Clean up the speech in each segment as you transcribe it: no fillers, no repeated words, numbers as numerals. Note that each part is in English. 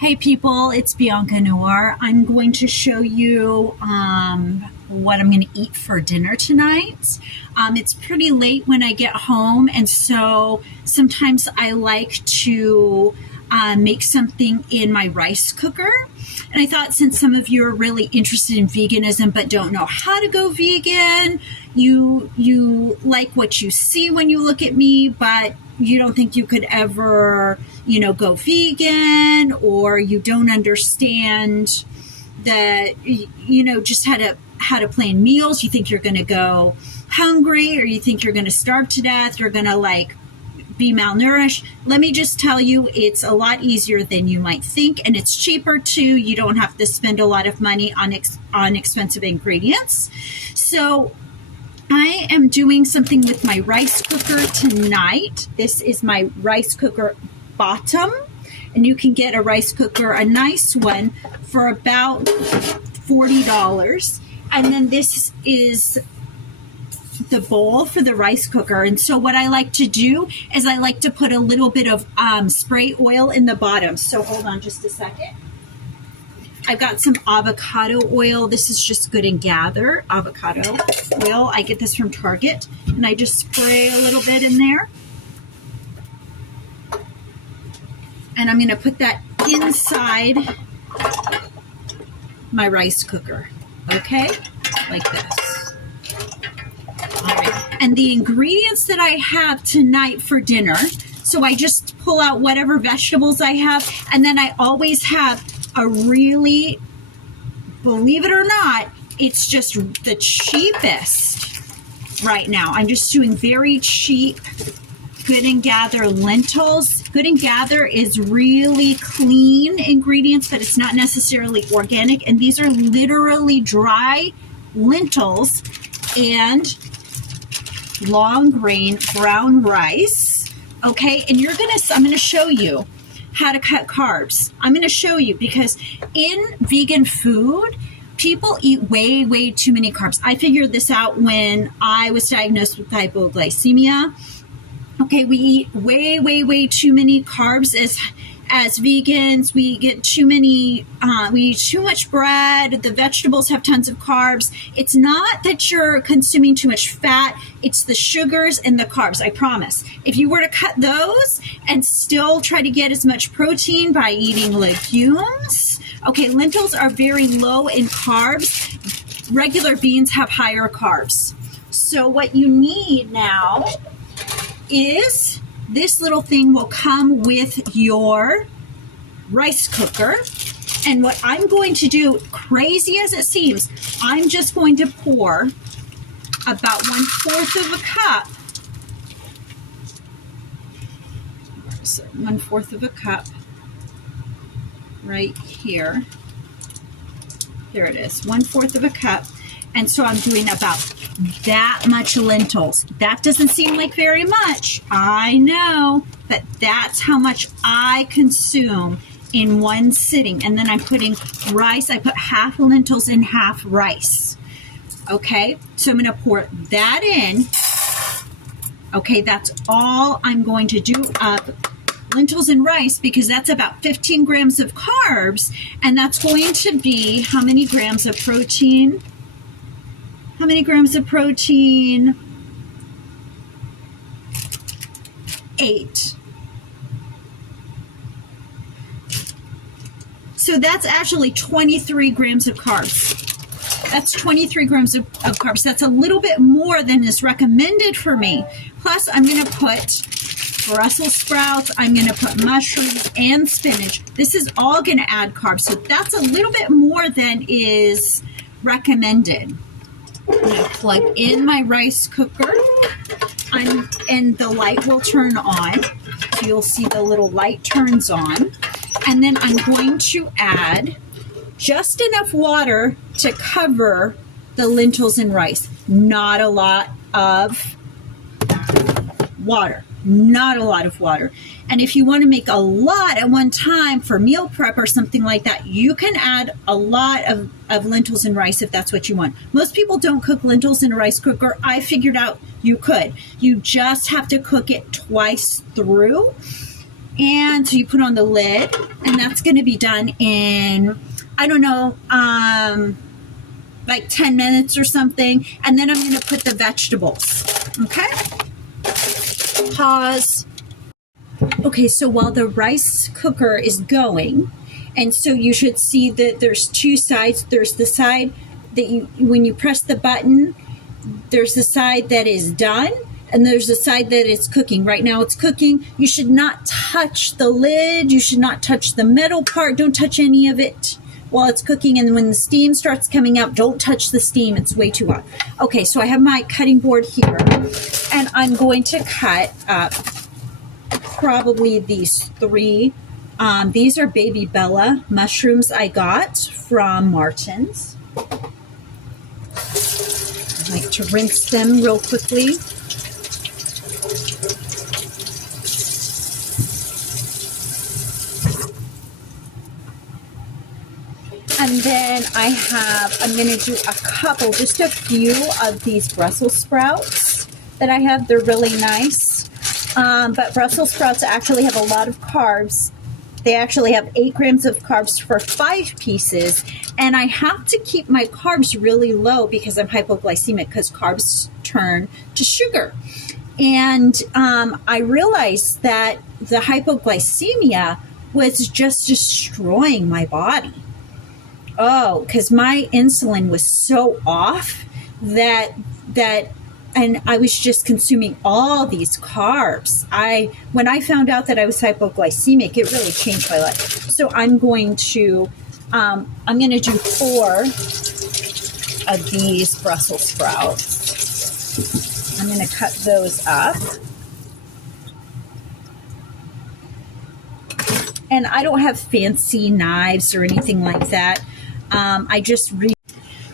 Hey people, it's Bianca Noir. I'm going to show you what I'm going to eat for dinner tonight. It's pretty late when I get home, and so sometimes I like to make something in my rice cooker. And I thought, since some of you are really interested in veganism but don't know how to go vegan, you like what you see when you look at me, but you don't think you could ever, go vegan, or you don't understand that, just how to plan meals. You think you're going to go hungry, or you think you're going to starve to death. You're going to be malnourished. Let me just tell you, it's a lot easier than you might think, and it's cheaper too. You don't have to spend a lot of money on expensive ingredients. So I am doing something with my rice cooker tonight. This is my rice cooker bottom, and you can get a rice cooker, a nice one, for about $40. And then this is the bowl for the rice cooker. And so what I like to do is I like to put a little bit of spray oil in the bottom. So hold on just a second. I've got some avocado oil. This is just Good and Gather avocado oil. I get this from Target, and I just spray a little bit in there. And I'm going to put that inside my rice cooker, okay? Like this. All right. And the ingredients that I have tonight for dinner, so I just pull out whatever vegetables I have, and then I always have a really, believe it or not, it's just the cheapest right now. I'm just doing very cheap Good and Gather lentils. Good and Gather is really clean ingredients, but it's not necessarily organic. And these are literally dry lentils and long grain brown rice. Okay, and I'm going to show you how to cut carbs. I'm going to show you, because in vegan food, people eat way, way too many carbs. I figured this out when I was diagnosed with hypoglycemia. Okay, we eat way, way, way too many carbs as vegans. We get too many, we eat too much bread. The vegetables have tons of carbs. It's not that you're consuming too much fat. It's the sugars and the carbs, I promise. If you were to cut those and still try to get as much protein by eating legumes, okay, lentils are very low in carbs. Regular beans have higher carbs. So what you need now is this little thing will come with your rice cooker. And what I'm going to do, crazy as it seems, I'm just going to pour about 1/4 of a cup. So 1/4 of a cup right here. There it is, 1/4 of a cup. And so I'm doing about that much lentils. That doesn't seem like very much, I know, but that's how much I consume in one sitting. And then I'm putting rice. I put half lentils and half rice. Okay, so I'm going to pour that in. Okay, that's all I'm going to do of lentils and rice, because that's about 15 grams of carbs, and that's going to be how many grams of protein? How many grams of protein? 8. So that's actually 23 grams of carbs. That's 23 grams of carbs. That's a little bit more than is recommended for me. Plus, I'm going to put Brussels sprouts. I'm going to put mushrooms and spinach. This is all going to add carbs. So that's a little bit more than is recommended. I'm going to plug in my rice cooker, and the light will turn on. So you'll see the little light turns on. And then I'm going to add just enough water to cover the lentils and rice. Not a lot of water. Not a lot of water. And if you want to make a lot at one time for meal prep or something like that, you can add a lot of lentils and rice if that's what you want. Most people don't cook lentils in a rice cooker. I figured out you could. You just have to cook it twice through. And so you put on the lid, and that's going to be done in, I don't know, like 10 minutes or something. And then I'm going to put the vegetables. Okay. Pause. Okay, so while the rice cooker is going, and so you should see that there's two sides. There's the side that when you press the button, there's the side that is done, and there's the side that is cooking. Right now it's cooking. You should not touch the lid. You should not touch the metal part. Don't touch any of it while it's cooking. And when the steam starts coming out, don't touch the steam. It's way too hot. Okay, so I have my cutting board here, and I'm going to cut up probably these three. These are Baby Bella mushrooms I got from Martin's. I like to rinse them real quickly. And then I'm going to do just a few of these Brussels sprouts that I have. They're really nice. But Brussels sprouts actually have a lot of carbs. They actually have 8 grams of carbs for 5 pieces. And I have to keep my carbs really low because I'm hypoglycemic, because carbs turn to sugar. And I realized that the hypoglycemia was just destroying my body. Oh, because my insulin was so off that and I was just consuming all these carbs. When I found out that I was hypoglycemic, it really changed my life. So I'm going to do 4 of these Brussels sprouts. I'm going to cut those up. And I don't have fancy knives or anything like that.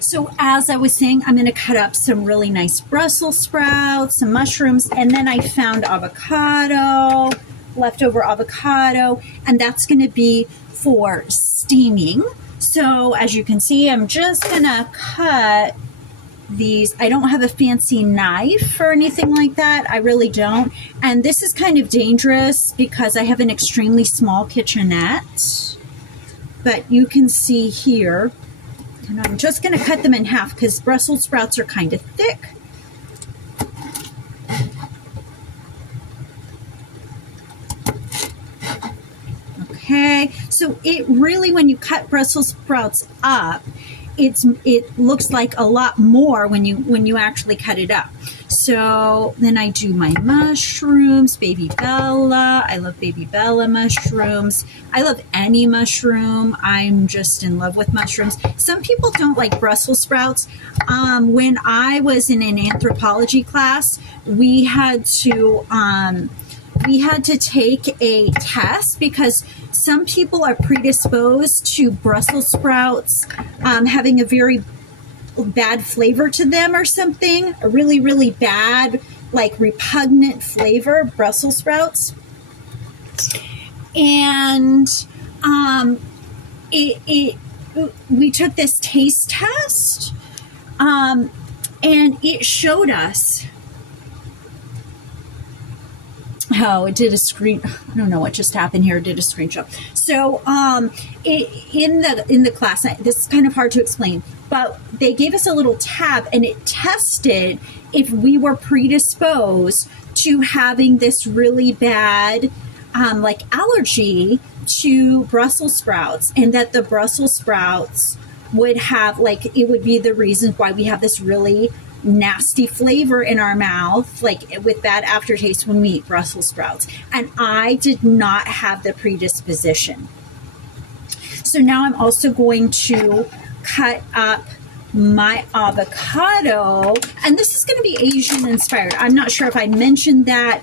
So as I was saying, I'm going to cut up some really nice Brussels sprouts, some mushrooms, and then I found avocado, leftover avocado, and that's going to be for steaming. So as you can see, I'm just going to cut these. I don't have a fancy knife or anything like that. I really don't. And this is kind of dangerous because I have an extremely small kitchenette. But you can see here, and I'm just going to cut them in half because Brussels sprouts are kind of thick. Okay, so it really, when you cut Brussels sprouts up, it looks like a lot more when you actually cut it up. So then I do my mushrooms, Baby Bella. I love Baby Bella mushrooms. I love any mushroom. I'm just in love with mushrooms. Some people don't like Brussels sprouts. When I was in an anthropology class, we had to take a test because some people are predisposed to Brussels sprouts having a very bad flavor to them or something, a really, really bad, like repugnant flavor, Brussels sprouts. And we took this taste test, and it showed us. Oh, it did a screen. I don't know what just happened here. It did a screenshot. So, in the class, this is kind of hard to explain, but they gave us a little tab, and it tested if we were predisposed to having this really bad, like allergy to Brussels sprouts, and that the Brussels sprouts would have, like, it would be the reason why we have this really nasty flavor in our mouth, like with bad aftertaste when we eat Brussels sprouts. And I did not have the predisposition. So now I'm also going to cut up my avocado, and this is going to be Asian inspired. I'm not sure if I mentioned that.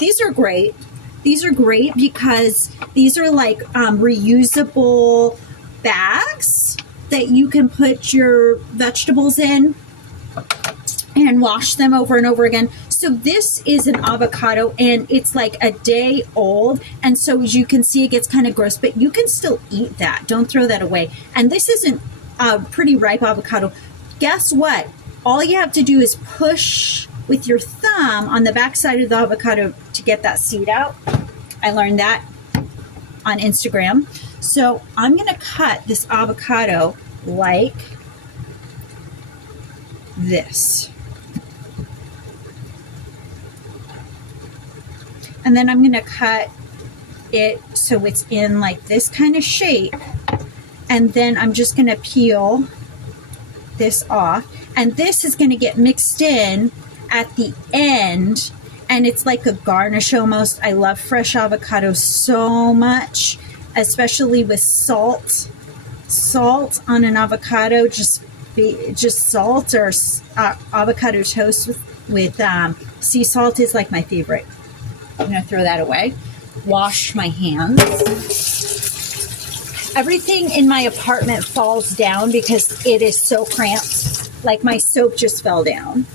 These are great. These are great because these are like reusable bags that you can put your vegetables in and wash them over and over again. So this is an avocado, and it's like a day old. And so as you can see, it gets kind of gross, but you can still eat that. Don't throw that away. And this isn't a pretty ripe avocado. Guess what? All you have to do is push with your thumb on the back side of the avocado to get that seed out. I learned that on Instagram. So I'm going to cut this avocado like this. And then I'm going to cut it so it's in like this kind of shape. And then I'm just going to peel this off. And this is going to get mixed in at the end. And it's like a garnish almost. I love fresh avocado so much, especially with salt. Salt on an avocado, just salt or avocado toast with sea salt is like my favorite. I'm going to throw that away. Wash my hands. Everything in my apartment falls down because it is so cramped. Like my soap just fell down.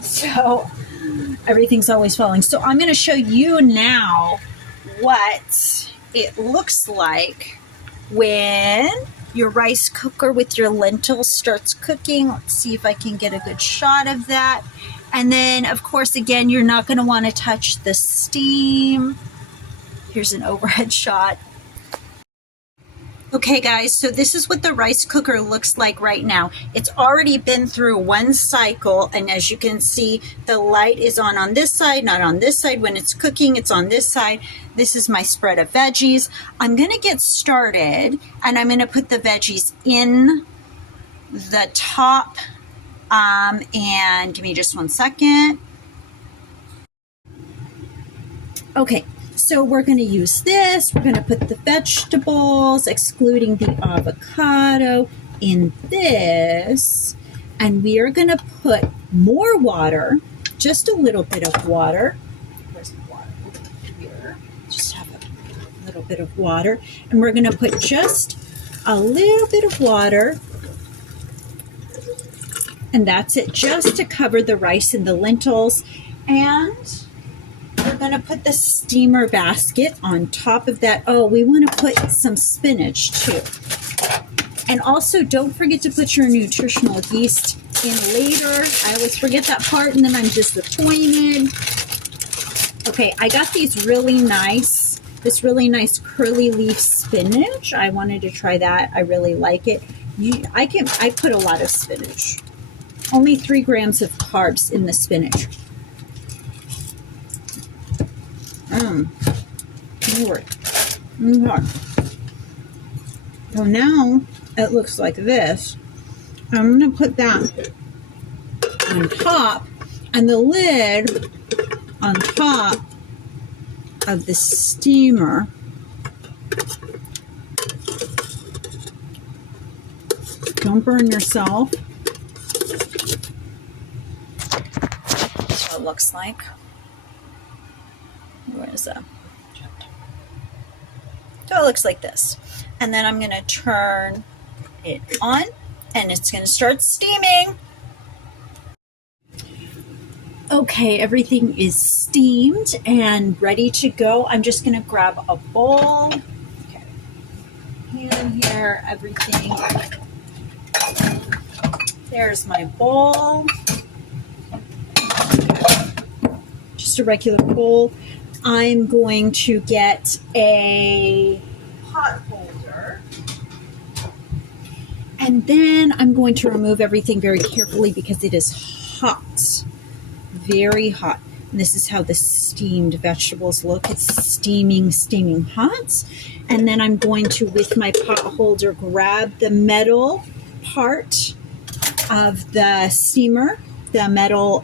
So everything's always falling. So I'm going to show you now what it looks like when your rice cooker with your lentils starts cooking. Let's see if I can get a good shot of that. And then, of course, again, you're not going to want to touch the steam. Here's an overhead shot. Okay, guys, so this is what the rice cooker looks like right now. It's already been through one cycle, and as you can see, the light is on this side, not on this side. When it's cooking, it's on this side. This is my spread of veggies. I'm going to get started, and I'm going to put the veggies in the top, and give me just 1 second. Okay. So we're going to use this. We're going to put the vegetables, excluding the avocado, in this. And we are going to put more water, just a little bit of water. Where's the water? Here. Just have a little bit of water. And we're going to put just a little bit of water. And that's it, just to cover the rice and the lentils. And we're going to put the steamer basket on top of that. Oh, we want to put some spinach too. And also, don't forget to put your nutritional yeast in later. I always forget that part, and then I'm disappointed. Okay, I got this really nice curly leaf spinach. I wanted to try that. I really like it. I put a lot of spinach. Only 3 grams of carbs in the spinach. Lord. So now it looks like this. I'm going to put that on top and the lid on top of the steamer. Don't burn yourself. That's what it looks like. Where is that? So it looks like this. And then I'm going to turn it on and it's going to start steaming. Okay, everything is steamed and ready to go. I'm just going to grab a bowl. Okay. Here, everything. There's my bowl. Just a regular bowl. I'm going to get a pot holder, and then I'm going to remove everything very carefully because it is hot, very hot. And this is how the steamed vegetables look. It's steaming hot. And then I'm going to, with my pot holder, grab the metal part of the steamer, the metal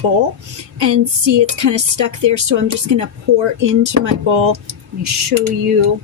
bowl, and see it's kind of stuck there. So I'm just going to pour into my bowl. Let me show you